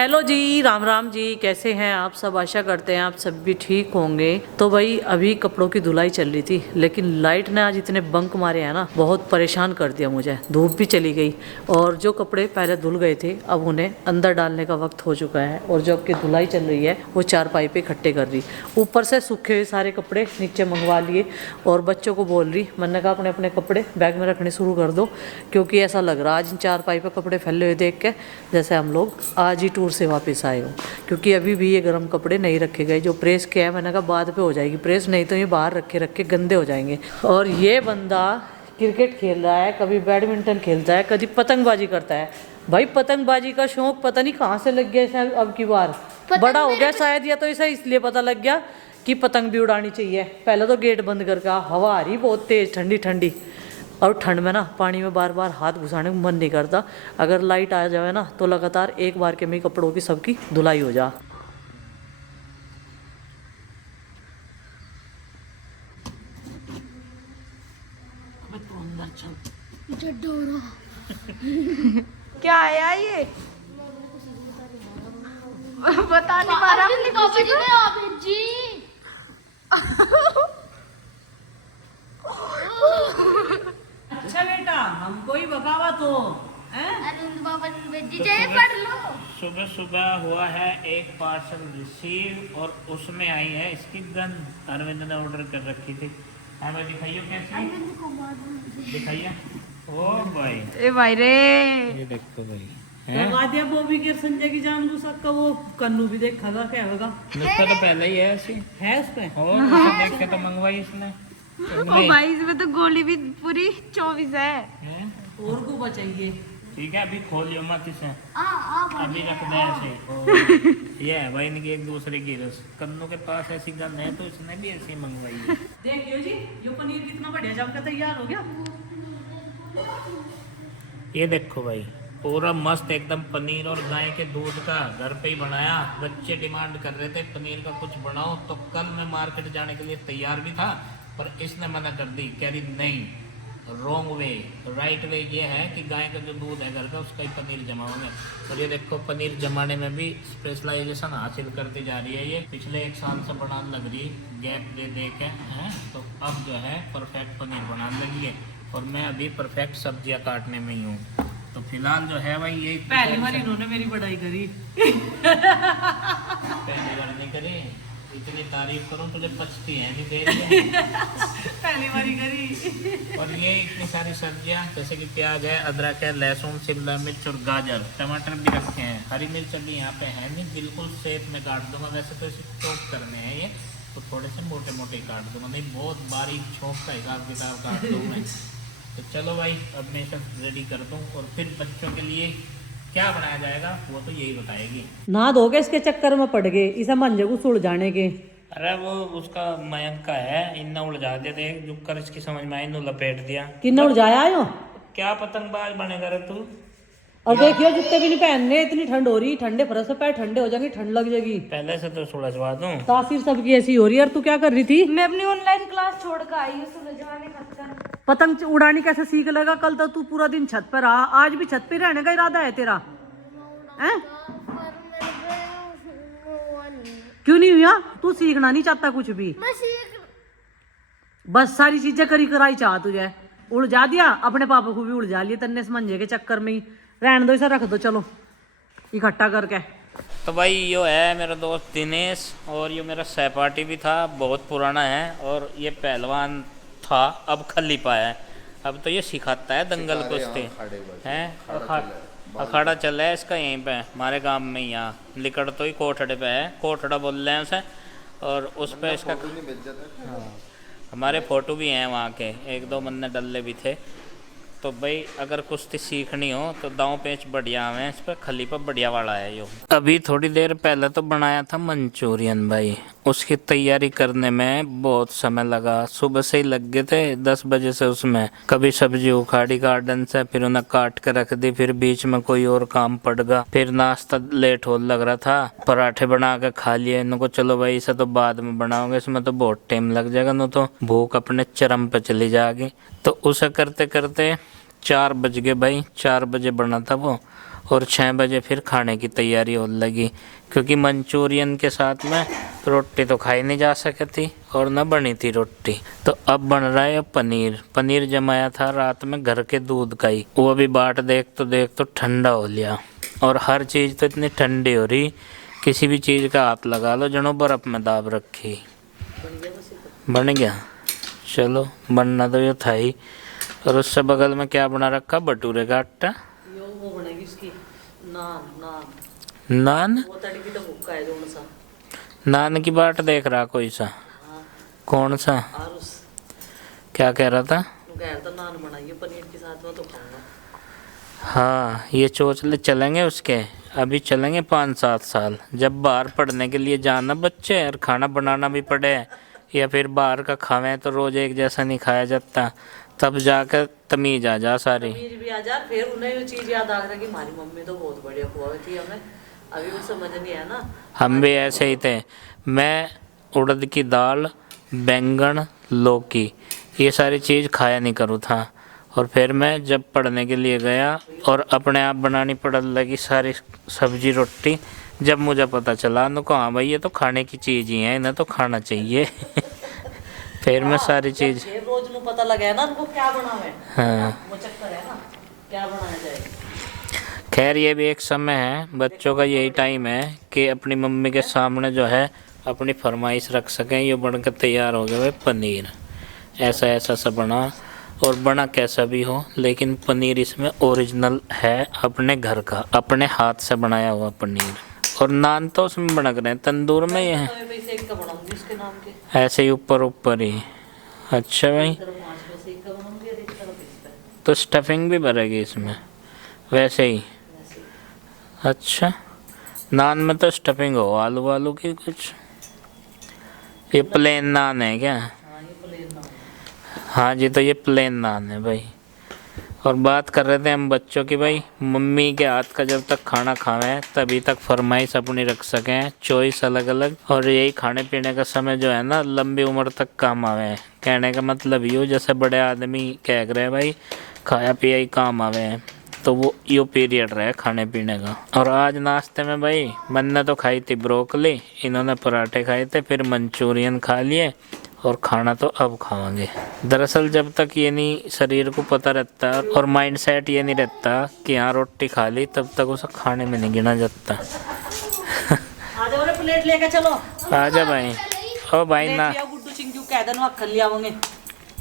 Hello जी, राम राम जी। कैसे हैं आप सब? आशा करते हैं आप सब भी ठीक होंगे। तो भाई अभी कपड़ों की धुलाई चल रही थी, लेकिन लाइट ने आज इतने बंक मारे हैं ना, बहुत परेशान कर दिया मुझे। धूप भी चली गई और जो कपड़े पहले धुल गए थे अब उन्हें अंदर डालने का वक्त हो चुका है। और जो आपकी धुलाई चल रही है वो चारपाई पे इकट्ठे कर रही। ऊपर से सूखे हुए सारे कपड़े नीचे मंगवा लिए और बच्चों को बोल रही, मैंने कहा अपने अपने कपड़े बैग में रखने शुरू कर दो, क्योंकि ऐसा लग रहा आज चारपाई पे कपड़े फैले हुए देख के जैसे हम लोग आज ही टूर से वापस आए हो। क्योंकि अभी भी ये गर्म कपड़े नहीं रखे गए। जो प्रेस किया है मैंने कहा बाद पे हो जाएगी प्रेस, नहीं तो ये बाहर रखे रखे गंदे हो जाएंगे। और ये बंदा क्रिकेट खेल रहा है, कभी बैडमिंटन खेलता है, कभी पतंगबाजी करता है। भाई पतंगबाजी का शौक पता नहीं कहाँ से लग गया इसे अब की बार। बड़ा हो गया शायद, या तो इसे इसलिए पता लग गया कि पतंग भी उड़ानी चाहिए। पहले तो गेट बंद करके हवा आ रही बहुत तेज ठंडी ठंडी, और ठंड में ना पानी में बार बार हाथ घुसाने को मन नहीं करता। अगर लाइट आ जाए ना तो लगातार एक बार के में कपड़ों की सबकी धुलाई हो जा। क्या आया ये? बता नहीं पा रहा अपनी खुशी को। जी अच्छा बेटा, हमको ही बगावा तो पढ़ लो। सुबह सुबह हुआ है एक पार्सल रिसीव और उसमें आई है इसकी गन। अरविंद ने ऑर्डर कर रखी थी। हमें दिखाइयो कैसी दिखाइए। ओ भाई, ए भाई रे, ये देखो भाई करवा दिया बॉबी के संजय की जान गुस्सा का। वो कन्नू भी देखागा क्या होगा। नुस्खा तो पहले ही है ऐसी है उसमें। और उसे देख के तो मंगवाई इसने। ओ भाई इसमें तो गोली भी पूरी 24 है। हैं? और को बचाइए। ठीक है, अभी खोलियो मत इसे, अभी रख दे ऐसे। ये है भाई इनकी एक दूसरे की रस। कन्नू के पास ऐसी गन है तो इसने भी ऐसी मंगवाई है। देखियो जी, ये पनीर कितना बढ़िया जम के तैयार हो गया। ये देखो भाई, पूरा मस्त एकदम पनीर और गाय के दूध का घर पे ही बनाया। बच्चे डिमांड कर रहे थे पनीर का कुछ बनाओ, तो कल मैं मार्केट जाने के लिए तैयार भी था, पर इसने मना कर दी। कह रही नहीं, रॉन्ग वे, राइट वे ये है कि गाय का जो दूध है घर का उसका ही पनीर जमाओगे। और ये देखो पनीर जमाने में भी स्पेशलाइजेशन हासिल करती जा रही है। ये पिछले 1 साल से बनाने लग रही, गैप दे दे के हैं, तो अब जो है परफेक्ट पनीर बनाने लगी है। और मैं अभी परफेक्ट सब्जियां काटने में ही हूँ। तो फिलहाल जो है भाई ये पहली बार इन्होंने मेरी बड़ाई करी। पहली बार नहीं करी, इतनी तारीफ करूं तुझे पचती है नहीं दे रही है। पहली बारी करी। और ये इतनी सारी सब्जियां जैसे कि प्याज है, अदरक है, लहसुन, शिमला मिर्च और गाजर, टमाटर भी रखे हैं। हरी मिर्च अभी यहाँ पे है नहीं, बिल्कुल सेफ में काट दूंगा। वैसे तो इसे चॉप करने हैं ये, तो थोड़े से मोटे मोटे काट दूंगा, नहीं बहुत बारीक छोंक का हिसाब किताब काट दूँ मैं। तो चलो भाई अब मैं सब रेडी कर दूँ, और फिर बच्चों के लिए क्या बनाया जाएगा वो तो यही बताएगी। ना धोगे इसके चक्कर में पड़ गए, इसे मंजे को सुड़ जाने के। अरे वो उसका मयंक का है, इन्ना उलझा दे दे जो कर इसकी समझ में आई, इन्हों लपेट दिया। किन्ने उलझाया आयो। क्या पतंगबाज बनेगा रे तू। और देखियो जूते भी नहीं पहनने, इतनी ठंड हो रही। ठंडे फरस से पैर ठंडे हो जाएंगे, ठंड लग जाएगी। पहले से तो सुलझवा दूं। तासीर सबकी ऐसी हो रही है। और तू क्या कर रही थी? मैं अपनी ऑनलाइन क्लास छोड़ कर आई हूँ सुलझवाने खत्म। पतंग उड़ानी कैसे सीख लेगा? कल तो तू पूरा दिन छत पर रहा, आज भी छत पे रहने का इरादा है तेरा? हैं? क्यों नहीं हुआ? तू सीखना नहीं चाहता कुछ भी? बस सारी चीजें करी कराई चाह तुझे। उलझा दिया अपने पापा को भी, उलझा लिया तन्ने समझे के चक्कर में ही। रहने दो, इसे रख दो चलो इकट्ठा करके। तो भाई यो है मेरा दोस्त दिनेश, और ये मेरा सहपाठी भी था, बहुत पुराना है। और ये पहलवान था, अब खली पाया है। अब तो ये सिखाता है दंगल कुश्ती हैं। अखाड़ा चल रहा है इसका यहीं पे हमारे गांव में। यहाँ लिकड़ तो ही कोठड़े पे है, कोठड़ा बोल रहे हैं उसे। और उस पे इसका हाँ, हमारे फोटो भी हैं वहाँ के, 1-2 बंदे डल्ले भी थे। तो भाई अगर कुश्ती सीखनी हो तो दांव पेच बढ़िया है, इस पर खली पर बढ़िया वाला है यो। अभी थोड़ी देर पहले तो बनाया था मंचूरियन भाई, उसकी तैयारी करने में बहुत समय लगा। सुबह से ही लग गए थे 10 बजे से उसमें। कभी सब्जी उखाड़ी गार्डन से, फिर उन्हें काट कर रख दी, फिर बीच में कोई और काम पड़ गया, फिर नाश्ता लेट हो लग रहा था, पराठे बना के खा लिए। इनको चलो भाई इसे तो बाद में बनाओगे, इसमें तो बहुत टाइम लग जाएगा, न तो भूख अपने चरम पे चली जाएगी। तो उसे करते करते 4 बज गए भाई। 4 बजे बना था वो, और 6 बजे फिर खाने की तैयारी होने लगी, क्योंकि मंचूरियन के साथ में रोटी तो खाई नहीं जा सकी थी और न बनी थी रोटी। तो अब बन रहा है पनीर। पनीर जमाया था रात में घर के दूध का ही, वो अभी बाट देख तो ठंडा हो लिया। और हर चीज़ तो इतनी ठंडी हो रही, किसी भी चीज़ का हाथ लगा लो जनो बर्फ़ में दाब रखी। बन गया, चलो बनना तो ये था ही। और उससे बगल में क्या बना रखा, भटूरे का आटा, वो बनेगी इसकी नान। नान। वो तड़की तो भुक्का है जो सा नान की बाट देख रहा कोई सा? हाँ। कौन सा? आरुस क्या कह रहा था? कह रहा था नान बनाइए पनीर के साथ में तो खाऊंगा। हाँ, ये चोचले चलेंगे उसके, अभी चलेंगे 5-7 साल, जब बाहर पढ़ने के लिए जाना बच्चे और खाना बनाना भी पड़े, या फिर बाहर का खावें तो रोज़ एक जैसा नहीं खाया जाता, तब जाकर तमीज आ जा सारी। तमीज भी आ जा, फिर उन्हें वो चीज़ याद आ रहा कि हमारी मम्मी तो बहुत बढ़िया खुआ थी हमें, अभी वो समझ नहीं है ना। हम भी ऐसे ही थे। मैं उड़द की दाल, बैंगन, लौकी ये सारी चीज़ खाया नहीं करूँ था, और फिर मैं जब पढ़ने के लिए गया और अपने आप बनानी पड़ लगी सारी सब्जी रोटी, जब मुझे पता चला न को हाँ भाई ये तो खाने की चीज़ ही है, इन्हें तो खाना चाहिए। फिर मैं सारी चीज़ रोज नु पता लगा है ना उनको क्या बनावे। हाँ, वो चक्कर है ना, क्या बनाया जाए। खैर ये भी एक समय है, बच्चों का यही टाइम है कि अपनी मम्मी के सामने जो है अपनी फरमाइश रख सकें। ये बनकर तैयार हो गया भाई पनीर, ऐसा ऐसा सा बना, और बना कैसा भी हो लेकिन पनीर इसमें ओरिजिनल है, अपने घर का, अपने हाथ से बनाया हुआ पनीर। और नान तो उसमें बनक रहे हैं तंदूर में, ये है तो मैं इसे एक का बनाऊंगी इसके नाम के, ऐसे ही ऊपर ऊपर ही। अच्छा भाई, एक तरफ 5 में से एक का बनाऊंगी और एक तरफ इस पे, तो स्टफिंग भी भरेगी इसमें वैसे ही? ऐसे। अच्छा, नान में तो स्टफिंग हो आलू वालू की कुछ? ये प्लेन नान है क्या? हाँ ये प्लेन नान है। हाँ जी, तो ये प्लेन नान है भाई। और बात कर रहे थे हम बच्चों की, भाई मम्मी के हाथ का जब तक खाना खावें तभी तक फरमाइश अपनी रख सकें, चॉइस अलग अलग, और यही खाने पीने का समय जो है ना लंबी उम्र तक काम आवे। कहने का मतलब यूँ जैसे बड़े आदमी कह रहे हैं भाई खाया पिया ही काम आवे, तो वो यो पीरियड रहे खाने पीने का। और आज नाश्ते में भाई मैंने तो खाई थी ब्रोकली, इन्होंने पराठे खाए थे, फिर मंचूरियन खा लिए, और खाना तो अब खावांगे। दरअसल जब तक ये नहीं शरीर को पता रहता और माइंड सेट ये नहीं रहता कि हाँ रोटी खा ली, तब तक उसे खाने में नहीं गिना जाता। आ जाओ रे प्लेट लेके चलो। आजा भाई, ओ भाई प्लेट ना लिया गुड्डू चिंकू कह देना खा लिया होंगे,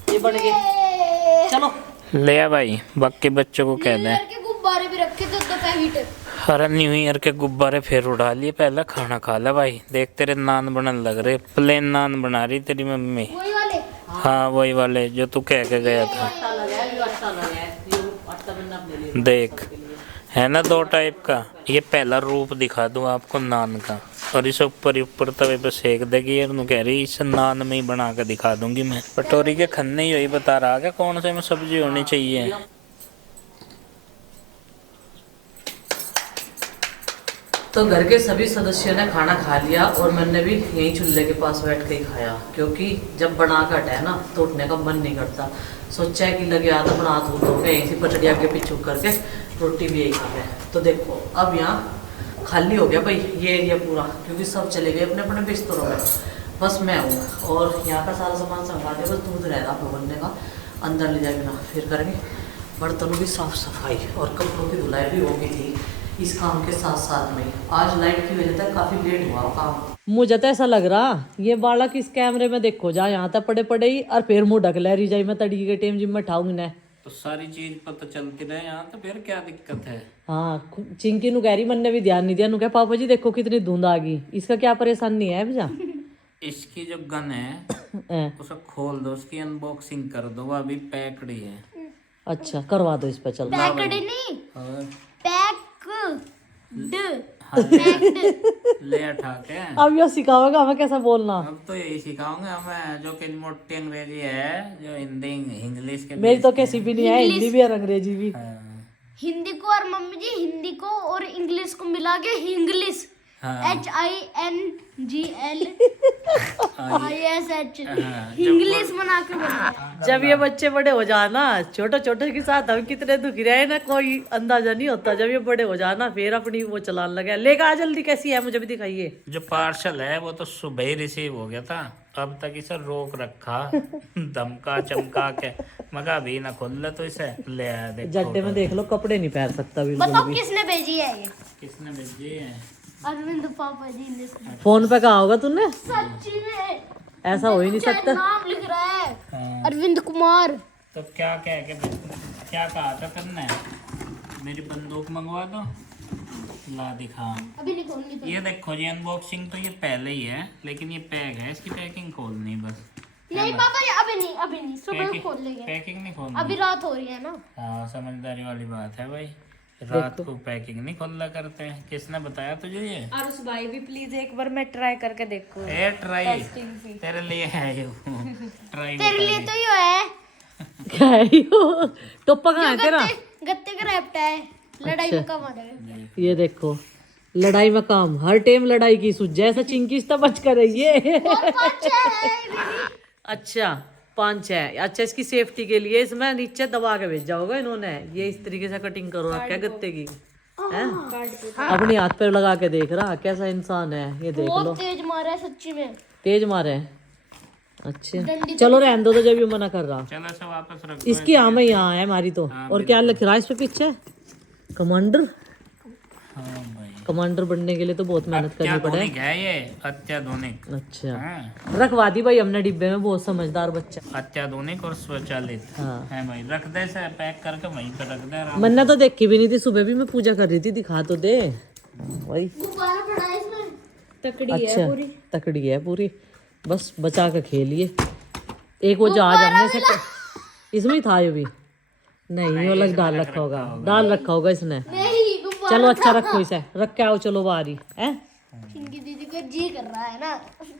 ये बन गए। चलो ले आ भाई, बाकी बच्चों को कह दें। के गुब्बारे भी रखे थे तो पैकेट। अरे न्यू ईयर के गुब्बारे फिर उड़ा लिए, पहले खाना खा ले भाई। देख तेरे नान बनने लग रहे, प्लेन नान बना रही तेरी मम्मी। वही वाले। हाँ वही वाले जो तू कह के गया था। अच्छा लगा है, ये अच्छा लगा है, ये आटा बनना अपने लिए। देख है ना 2 टाइप का, ये पहला रूप दिखा दूँ आपको नान का, और इसे ऊपर ही ऊपर तवे पे सेक देगी। यार कह रही इसे नान में ही बना के दिखा दूंगी मैं। कटोरी के खन्ने ही यही बता रहा क्या कौन से में सब्जी होनी चाहिए। तो घर के सभी सदस्यों ने खाना खा लिया और मैंने भी यहीं चूल्हे के पास बैठ के ही खाया, क्योंकि जब बना कर हटे ना तो उठने का मन नहीं करता। सोचा है कि लगे आधा बना तो यहीं से पटड़ी आगे पीछे करके रोटी भी यही खा गए। तो देखो अब यहाँ खाली हो गया भाई ये एरिया पूरा, क्योंकि सब चले गए अपने अपने बिस्तरों में, बस मैं हूँ। और यहाँ का सारा सामान संभाल दिया, बस दूध रह रहा बनने का, अंदर ले जाके ना फिर करेंगे। बर्तनों की साफ सफाई और कपड़ों की धुलाई भी हो गई थी इस काम के साथ साथ में। आज लाइट की वजह से काफी लेट हुआ काम। मुझे तो ऐसा लग रहा ये बालक इस कैमरे में देखो जा यहाँ तक पड़े पड़े ही और फिर मुंह ढक ले रही जाए, मैं तड़की के टाइम जिम में उठाऊंगी ना तो सारी चीज पता चलती रहे यहाँ, तो फिर क्या दिक्कत है। हाँ चिंकी नु कह रही, मैंने भी ध्यान नहीं दिया। नु कह पापा जी देखो कितनी धुंध आ गई, इसका क्या परेशानी है भजा। इसकी जो गन है उसे खोल दो, उसकी अनबॉक्सिंग कर दो, वो अभी पैकडी है। अच्छा करवा दो इस पे, चल पैकेट नहीं, और पैक ले उठा के अब यो सिखाओगा हमें कैसा बोलना। अब तो यही सिखाऊंगा हमें, जो कि मोटी अंग्रेजी है, जो हिंदी इंग्लिश के मेरी तो कैसी भी नहीं है, हिंदी भी और अंग्रेजी भी। हिंदी को और मम्मी जी हिंदी को और इंग्लिश को मिला के इंग्लिश हाँ। HINGL ISH हाँ, इंग्लिश बना के बोलते जब ये बच्चे बड़े हो जाना, छोटे छोटे के साथ हम कितने दुखी रहे ना, कोई अंदाजा नहीं होता। जब ये बड़े हो जाना फिर अपनी वो चलाने लगे। लेकर आ जल्दी, कैसी है मुझे भी दिखाइए। जो पार्सल है वो तो सुबह ही रिसीव हो गया था, अब तक इसे रोक रखा धमका चमका के। मगर अभी ना खोल ले तो इसे ले आया। देखो जड्डे में देख लो, कपड़े नहीं पहन सकता बिल्कुल बताओ भी। किसने भेजी है ये? किसने भेजी है? अरविंद पापा जी ने। फोन पे कहा होगा तूने? सच्ची में ऐसा हो ही नहीं चाहे सकता। नाम लिख रहा है हाँ। अरविंद कुमार। तो क्या कह के क्या कहा था करना है? मेरी बंदूक मंगवा दो, ला दिखा। अभी नहीं खोलनी तो। ये देखो जी, अनबॉक्सिंग तो ये पहले ही है, लेकिन ये पैक है, इसकी पैकिंग खोलनी बस। नहीं पापा ये अभी नहीं सुबह खोल लेंगे। पैकिंग नहीं खोलनी। अभी रात हो रही है ना। हाँ, समझदारी वाली बात है भाई, रात को पैकिंग नहीं खोला करते हैं। किसने बताया तुझे ये? और उस भाई भी प्लीज एक बार मैं ट्राई करके देखो। ए ट्राई तेरे लिए है ये ट्राई तेरे लिए तो ये है क्या है यो? टोपा कहाँ है तेरा? गत्ते का रैप्टा है, लड़ाई में काम आ जाएगा। ये देखो, लड़ाई में काम, हर टाइम लड़ाई की सूझ, जैसा चिंकी से बच कर रही है। अच्छा 5 है। अच्छा, इसकी सेफ्टी के लिए इसमें नीचे दबा के भेजा होगा इन्होंने। ये इस तरीके से कटिंग करो रखा है गत्ते की, हैं? अपनी हाथ पे लगा के देख रहा कैसा इंसान है ये, देख लो। बहुत तेज मारा है सच्ची में। तेज मारे हैं। अच्छा चलो रहने दो, तो जब ये मना कर रहा। चलो सब वापस रख। इसकी आम यहाँ है हमारी तो। और क्या लिख रहा है इस पे पीछे? कमांडर। हाँ भाई, कमांडर बनने के लिए तो बहुत मेहनत करनी पड़े। अत्याधुनिक है ये, अत्याधुनिक। अच्छा, हाँ, रखवा दी भाई हमने डिब्बे में, बहुत समझदार बच्चा। अत्याधुनिक और स्वचालित हाँ, है भाई। रख दे से पैक करके वहीं पे रख दे आराम। मैंने तो देखी भी नहीं थी, सुबह भी मैं पूजा कर रही थी। दिखा तो दे भाई। गुब्बारा पड़ा है इसमें। तकड़ी अच्छा, तकड़ी है पूरी, बस बचा के खेलिए। एक वो जहाज हमने से इसमें ही था, ये भी नहीं, वो अलग डाल रखा होगा, डाल रखा होगा इसने। नहीं गुब्बारा चलो अच्छा रखो इसे, रख के आओ, चलो बारी है। इनकी दीदी का जी कर रहा है ना,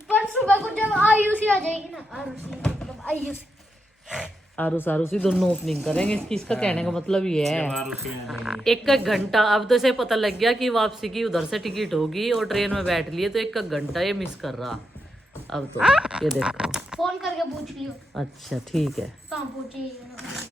पर सुबह को जब आयुषी आ जाएगी ना, आरुषि मतलब आयुषी, आरूस आरूसी दोनों ओपनिंग करेंगे इसकी। इसका कहने का मतलब ये है बाहर उसी आ जाएगी। एक घंटा। अब तो इसे पता लग गया कि वापसी की उधर से टिकट होगी और ट्रेन में बैठ लिए, तो 1 घंटा ये मिस कर रहा। अब तो ये देखो, फोन करके पूछ लियो अच्छा ठीक है। कहाँ पहुंची है।